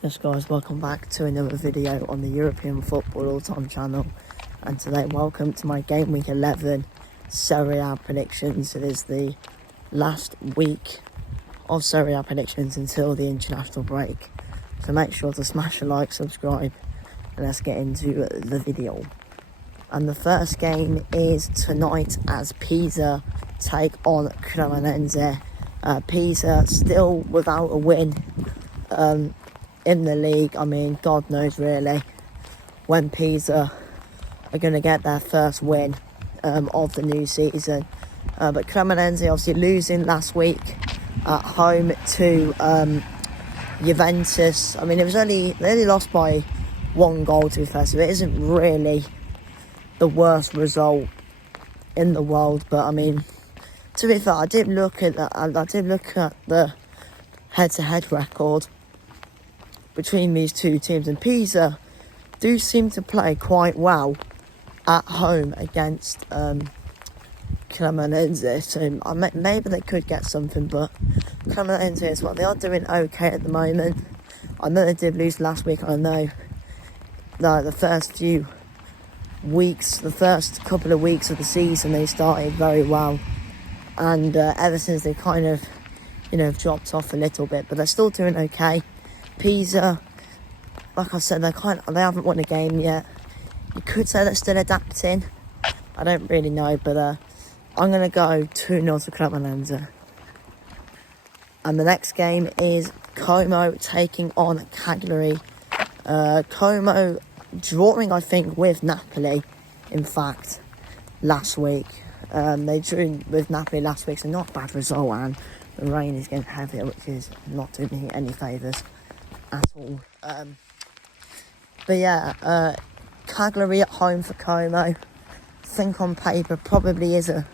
Yes guys, welcome back to another video on the European Football All-Time channel, and today welcome to my Game Week 11 Serie A predictions. It is the last week of Serie A predictions until the international break, so make sure to smash a like, subscribe, and let's get into the video. And the first game is tonight as Pisa take on Cremonese. Pisa still without a win in the league. I mean, God knows really when Pisa are going to get their first win of the new season. But Cremonese obviously losing last week at home to Juventus. I mean, they only lost by 1 goal, to be fair, so it isn't really the worst result in the world. But I mean, to be fair, I did look at the head-to-head record between these two teams, and Pisa do seem to play quite well at home against Cremonese, so maybe they could get something. But Cremonese, well, they are doing okay at the moment. I know they did lose last week. I know the first couple of weeks of the season they started very well, and ever since they kind of dropped off a little bit, but they're still doing okay. Pisa, like I said, they haven't won a game yet. You could say they're still adapting. I don't really know, but I'm going to go 2-0 to Cremonese. And the next game is Como taking on Cagliari. Como drawing, I think, with Napoli, in fact, last week. They drew with Napoli last week, so not a bad result, and the rain is getting heavier, which is not doing me any favours at all. But yeah, Cagliari at home for Como. I think on paper probably is a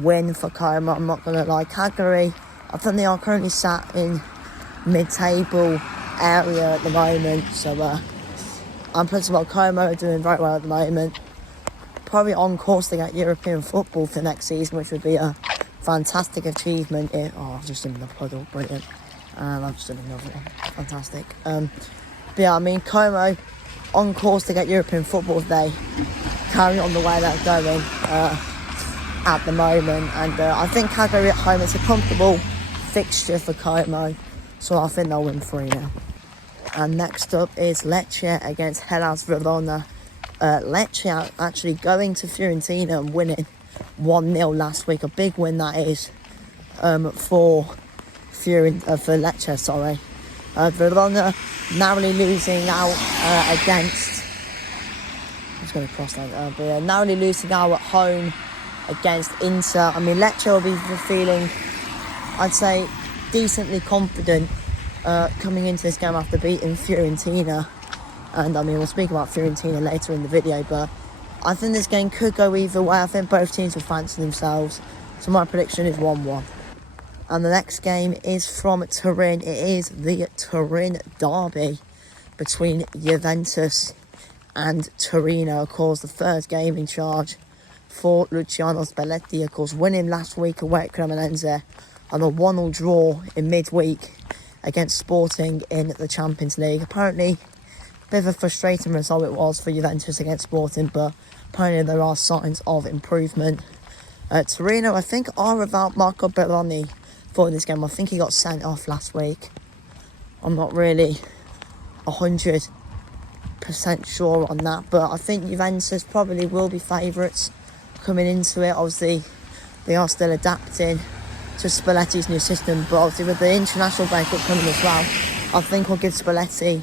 win for Como, I'm not going to lie. Cagliari, I think they are currently sat in mid-table area at the moment, so I'm pretty well. Como are doing very well at the moment, probably on course to get European football for next season, which would be a fantastic achievement. I've just done the puddle, brilliant. I've just done another one, fantastic. But yeah, I mean, Como on course to get European football if they carry on the way they're going at the moment. And I think Cagliari at home, it's a comfortable fixture for Como, so I think they'll win 3-0. And next up is Lecce against Hellas Verona. Lecce actually going to Fiorentina and winning 1-0 last week. A big win that is for Lecce, sorry. Verona narrowly losing out against... I'm just going to cross that. But narrowly losing out at home against Inter. I mean, Lecce will be feeling, I'd say, decently confident coming into this game after beating Fiorentina. And I mean, we'll speak about Fiorentina later in the video, but I think this game could go either way. I think both teams will fancy themselves, so my prediction is 1-1. And the next game is from Turin. It is the Turin derby between Juventus and Torino. Of course, the third game in charge for Luciano Spalletti. Of course, winning last week away at Cremonese and a 1-1 draw in midweek against Sporting in the Champions League. Apparently, a bit of a frustrating result it was for Juventus against Sporting, but apparently there are signs of improvement. Torino, I think, are without Marco Belloni for this game. I think he got sent off last week. I'm not really 100% sure on that, but I think Juventus probably will be favourites coming into it. Obviously, they are still adapting to Spalletti's new system, but obviously with the international break upcoming as well, I think we'll give Spalletti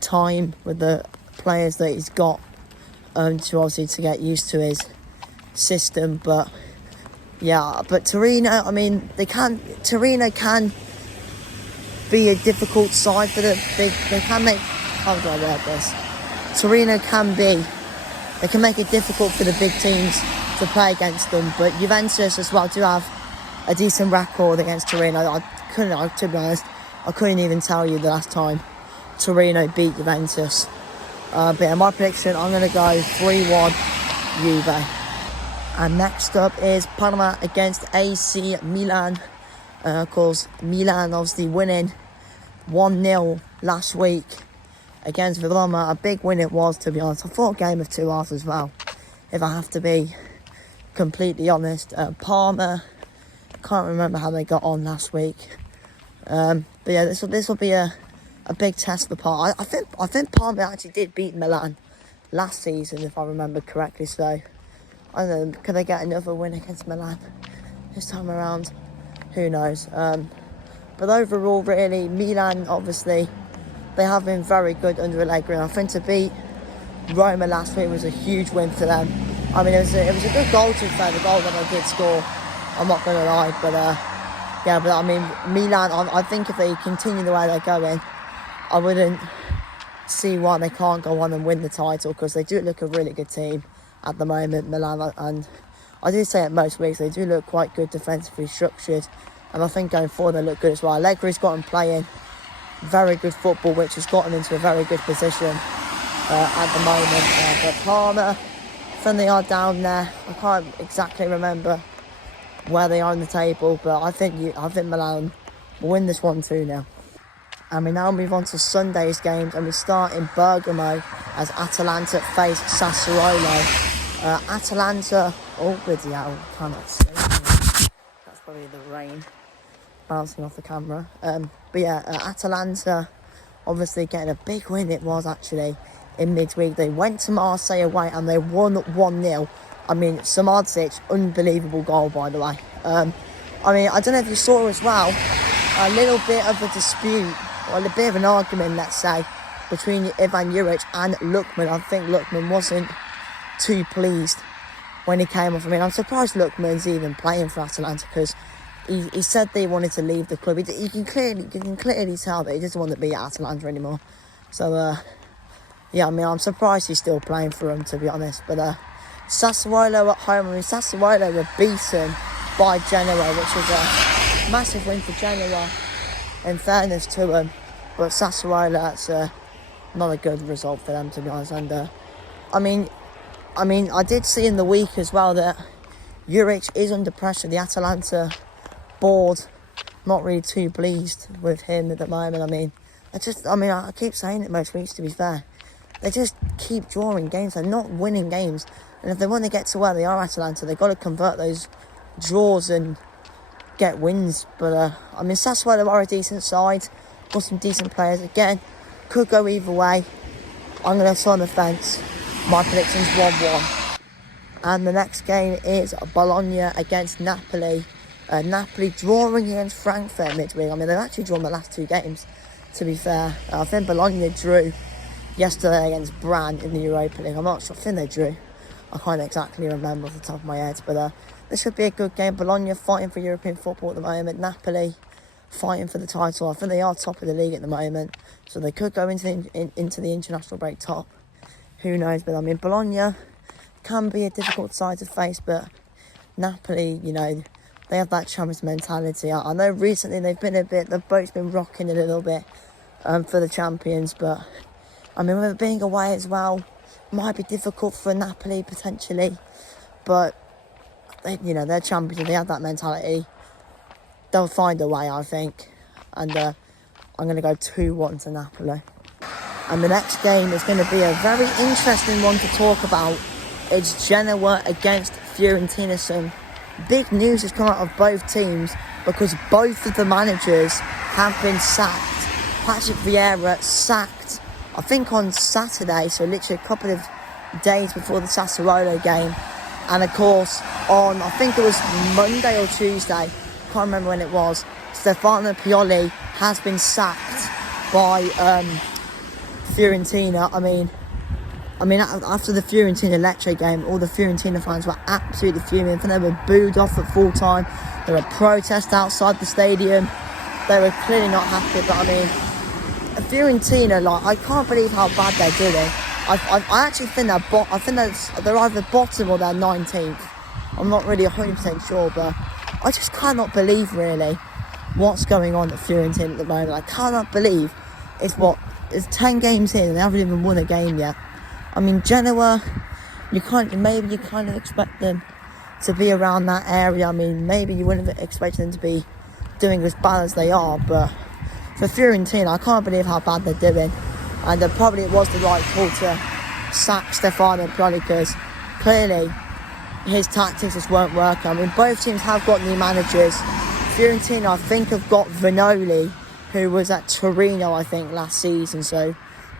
time with the players that he's got to get used to his system. But yeah, but Torino, I mean, Torino can be a difficult side for the big. They can make. How do I word this? Torino they can make it difficult for the big teams to play against them. But Juventus as well do have a decent record against Torino. To be honest, I couldn't even tell you the last time Torino beat Juventus. But yeah, my prediction, I'm going to go 3-1 Juve. And next up is Parma against AC Milan. Of course, Milan obviously winning 1-0 last week against Villama. A big win it was, to be honest. I thought a game of two halves as well, if I have to be completely honest. Parma, can't remember how they got on last week. But yeah, this will be a big test for Parma. I think Parma actually did beat Milan last season, if I remember correctly. So I don't know, could they get another win against Milan this time around? Who knows? But overall, really, Milan, obviously, they have been very good under Allegri. And I think to beat Roma last week was a huge win for them. I mean, it was a good goal, to be fair, the goal that they did score. I'm not going to lie, but yeah, but I mean, Milan, I think if they continue the way they're going, I wouldn't see why they can't go on and win the title, because they do look a really good team at the moment, Milan. And I do say it most weeks, they do look quite good defensively structured. And I think going forward, they look good as well. Allegri's got them playing very good football, which has got them into a very good position at the moment. But Parma, I think they are down there. I can't exactly remember where they are on the table, but I think Milan will win this 1-2 now. And we now move on to Sunday's games, and we start in Bergamo as Atalanta face Sassuolo. Atalanta, oh bloody hell, cannot see. That's probably the rain bouncing off the camera. But yeah, Atalanta obviously getting a big win. It was actually in midweek. They went to Marseille away and they won 1-0. I mean, Samardzic, unbelievable goal, by the way. I mean, I don't know if you saw as well, a little bit of a dispute, or a bit of an argument, let's say, between Ivan Juric and Lookman. I think Lookman wasn't too pleased when he came off. I mean, I'm surprised Lookman's even playing for Atalanta, because he said they wanted to leave the club. You can clearly tell that he doesn't want to be at Atalanta anymore. So, yeah, I mean, I'm surprised he's still playing for them, to be honest. But Sassuolo at home, I mean, Sassuolo were beaten by Genoa, which was a massive win for Genoa, in fairness to them. But Sassuolo, that's not a good result for them, to be honest. And I mean, I did see in the week as well that Juric is under pressure. The Atalanta board not really too pleased with him at the moment. I keep saying it most weeks, to be fair. They just keep drawing games. They're not winning games. And if they want to get to where they are, Atalanta, they've got to convert those draws and get wins. But, Sassuolo are a decent side. Got some decent players. Again, could go either way. I'm going to sit on the fence. My prediction's 1-1. And the next game is Bologna against Napoli. Napoli drawing against Frankfurt midweek. I mean, they've actually drawn the last two games, to be fair. I think Bologna drew yesterday against Bran in the Europa League. I'm not sure. I think they drew. I can't exactly remember off the top of my head. But this should be a good game. Bologna fighting for European football at the moment. Napoli fighting for the title. I think they are top of the league at the moment. So they could go into the international break top. Who knows? But I mean, Bologna can be a difficult side to face. But Napoli, you know, they have that Champions mentality. I know recently the boat's been rocking a little bit for the champions, but I mean, with it being away as well, might be difficult for Napoli potentially. But they're champions. They have that mentality. They'll find a way, I think. And I'm going to go 2-1 to Napoli. And the next game is going to be a very interesting one to talk about. It's Genoa against Fiorentina. Some big news has come out of both teams, because both of the managers have been sacked. Patrick Vieira sacked, I think, on Saturday, so literally a couple of days before the Sassuolo game. And of course, on, I think it was Monday or Tuesday, can't remember when it was, Stefano Pioli has been sacked by Fiorentina. I mean, after the Fiorentina-Lecce game, all the Fiorentina fans were absolutely fuming. I think they were booed off at full time. There were protests outside the stadium. They were clearly not happy. But I mean, Fiorentina, I can't believe how bad they're doing. I actually think they're either bottom or they're 19th. I'm not really 100% sure, but I just cannot believe really what's going on at Fiorentina at the moment. I cannot believe it's 10 games in and they haven't even won a game yet. I mean, Genoa, you kind of expect them to be around that area. I mean, maybe you wouldn't expect them to be doing as bad as they are, but for Fiorentina, I can't believe how bad they're doing. And probably it was the right call to sack Stefano Pioli, because clearly his tactics just weren't working. I mean, both teams have got new managers. Fiorentina, I think, have got Vanoli, who was at Torino, I think, last season. So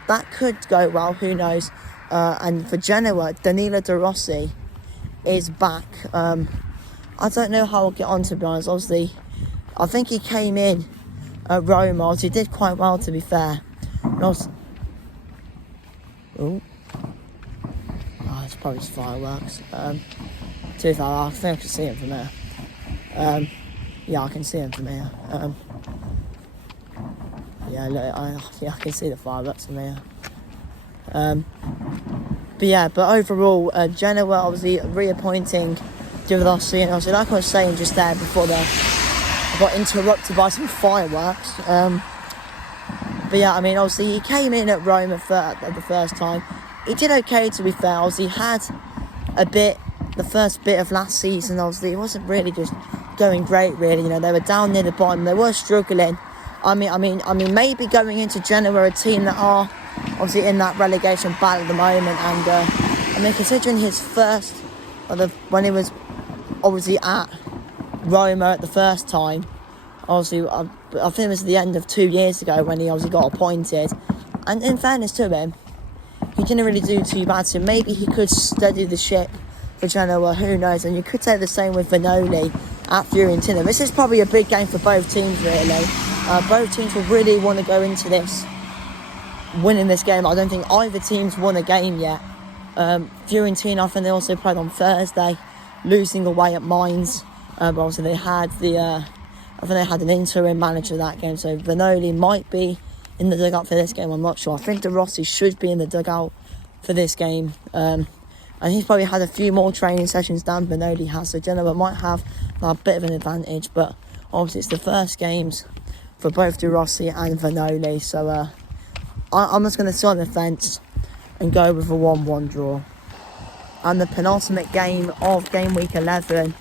that could go well, who knows. And for Genoa, Danilo De Rossi is back. I don't know how I'll get on, to be honest. Obviously, I think he came in at Roma. He did quite well, to be fair. Oh, it's probably just fireworks. I think I can see him from here. Yeah, I can see him from here. Yeah, look, I can see the fireworks from here. But overall, Genoa obviously reappointing GW11, and obviously, like I was saying just there before I got interrupted by some fireworks. I mean, obviously he came in at Roma at the first time. He did okay, to be fair. Obviously, he had the first bit of last season. Obviously, it wasn't really just going great. Really, they were down near the bottom. They were struggling. I mean, maybe going into Genoa, a team that are obviously in that relegation battle at the moment. And considering his first, when he was obviously at Roma at the first time, obviously, I think it was the end of 2 years ago when he obviously got appointed. And in fairness to him, he didn't really do too bad. So maybe he could steady the ship for Genoa, who knows. And you could say the same with Vanoli at Fiorentina. This is probably a big game for both teams, really. Both teams will really want to go into this winning this game. I don't think either team's won a game yet. Fiorentina, I think they also played on Thursday, losing away at Mainz. But obviously they had I think they had an interim manager that game, so Vanoli might be in the dugout for this game, I'm not sure. I think De Rossi should be in the dugout for this game. And he's probably had a few more training sessions than Vanoli has, so Genoa might have a bit of an advantage. But obviously it's the first games for both De Rossi and Vanoli, so I'm just going to sit on the fence and go with a 1-1 draw. And the penultimate game of game week 11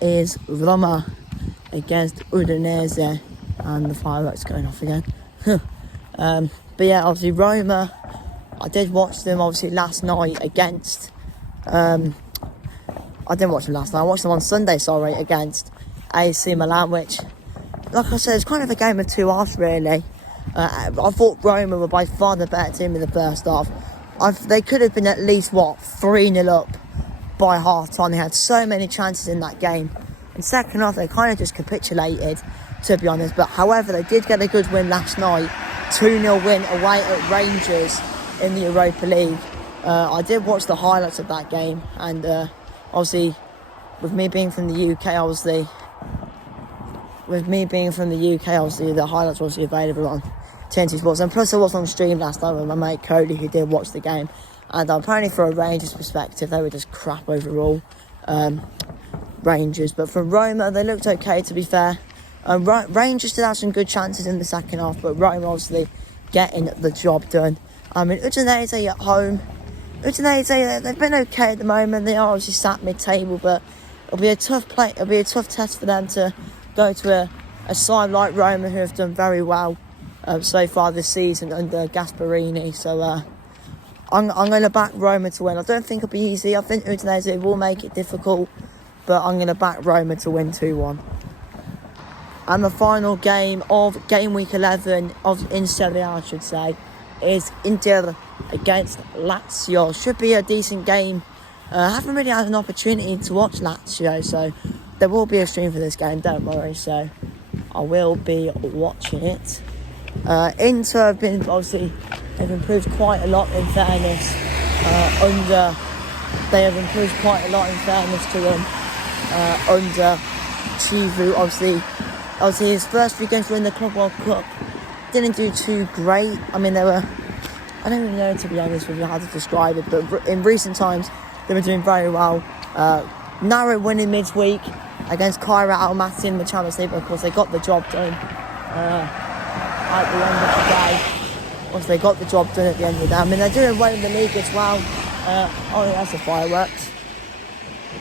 is Roma against Udinese, and the fireworks going off again. Obviously Roma, I did watch them obviously last night against I didn't watch them last night, I watched them on Sunday, against AC Milan, which, like I said, it's kind of a game of two halves, really. I thought Roma were by far the better team in the first half. They could have been at least 3-0 up by half time. They had so many chances in that game. In second half, they kind of just capitulated, to be honest. But however, they did get a good win last night. 2-0 win away at Rangers in the Europa League. I did watch the highlights of that game. And obviously, with me being from the UK, the highlights were obviously available on TNT Sports. And plus, I was on stream last night with my mate Cody, who did watch the game. And apparently, from a Rangers perspective, they were just crap overall. Rangers, but for Roma, they looked okay, to be fair. Rangers did have some good chances in the second half, but Roma obviously getting the job done. I mean, Udinese at home. Udinese, they've been okay at the moment. They are obviously sat mid-table, but it'll be a tough test for them to go to a side like Roma, who have done very well so far this season under Gasperini. So I'm going to back Roma to win. I don't think it'll be easy. I think Udinese will make it difficult, but I'm going to back Roma to win 2-1. And the final game of game week 11 in Serie, I should say, is Inter against Lazio. Should be a decent game. I haven't really had an opportunity to watch Lazio, so there will be a stream for this game, don't worry. So I will be watching it. Inter have been, obviously, they've improved quite a lot in fairness. They have improved quite a lot in fairness to them. Under Chivu, obviously his first 3 games were in the Club World Cup. Didn't do too great. I mean, I don't really know, to be honest with you, how to describe it, but in recent times they were doing very well. Narrow winning midweek against Kaira Almaty in the Champions League, but of course they got the job done at the end of the day. Once they got the job done at the end of the day. I mean, they're doing well in the league as well. That's the fireworks.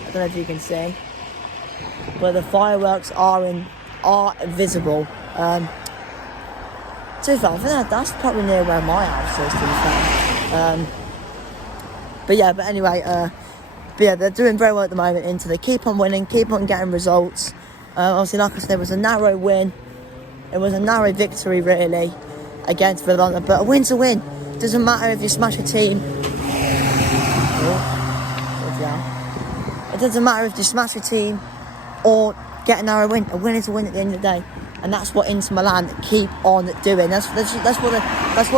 I don't know if you can see, but the fireworks are visible. To be fair, I think that's probably near where my house is, to be fair. But anyway, they're doing very well at the moment. Inter, they keep on winning, keep on getting results. Obviously, like I said, it was a narrow win. It was a narrow victory, really, against Villa. But a win's a win. Doesn't matter if you smash a team. It doesn't matter if you smash a team or get a narrow win. A win is a win at the end of the day, and that's what Inter Milan keep on doing. That's what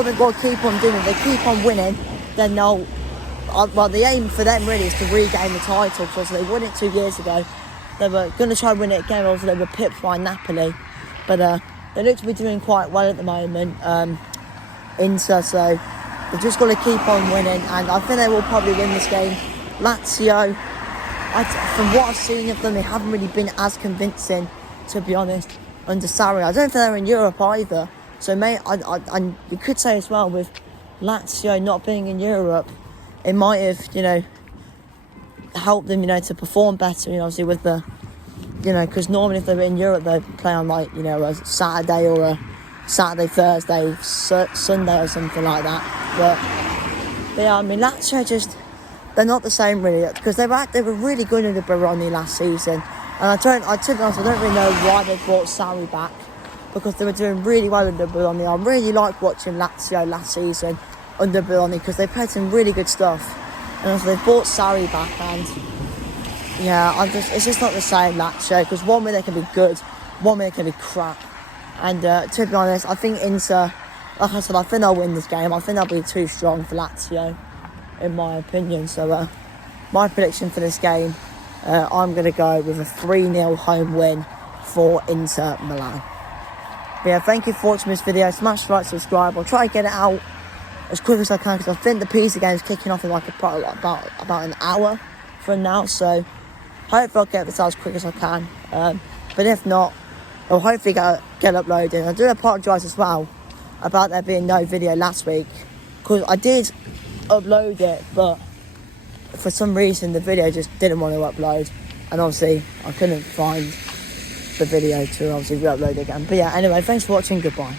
they've got to keep on doing. If they keep on winning, then they'll. Well, the aim for them really is to regain the title, because they won it 2 years ago. They were going to try and win it again. Also, they were pipped by Napoli, but they look to be doing quite well at the moment. Inter, so they've just got to keep on winning, and I think they will probably win this game. Lazio, from what I've seen of them, they haven't really been as convincing, to be honest, under Serie. I don't think they're in Europe either. So, and you could say as well, with Lazio not being in Europe, it might have, helped them, to perform better, obviously with the, because normally if they're in Europe, they play on a Saturday or a Saturday, Thursday, Sunday or something like that. But yeah, Lazio they're not the same really, because they were really good under Baroni last season, and to be honest, I don't really know why they brought Sarri back, because they were doing really well under Baroni. I really liked watching Lazio last season under Baroni, because they played some really good stuff, and also they brought Sarri back, and yeah, it's just not the same Lazio, because one minute they can be good, one minute they can be crap, and to be honest, I think Inter, like I said, I think they'll win this game. I think they'll be too strong for Lazio, in my opinion. So my prediction for this game, I'm going to go with a 3-0 home win for Inter Milan. But yeah, thank you for watching this video. Smash like, subscribe. I'll try to get it out as quick as I can, because I think the Pisa game is kicking off in about an hour from now. So hopefully I'll get this out as quick as I can. But if not, I'll hopefully get uploaded. I do apologise as well about there being no video last week, because I did upload it, but for some reason the video just didn't want to upload, and obviously I couldn't find the video to obviously re-upload again. But yeah, anyway, thanks for watching, goodbye.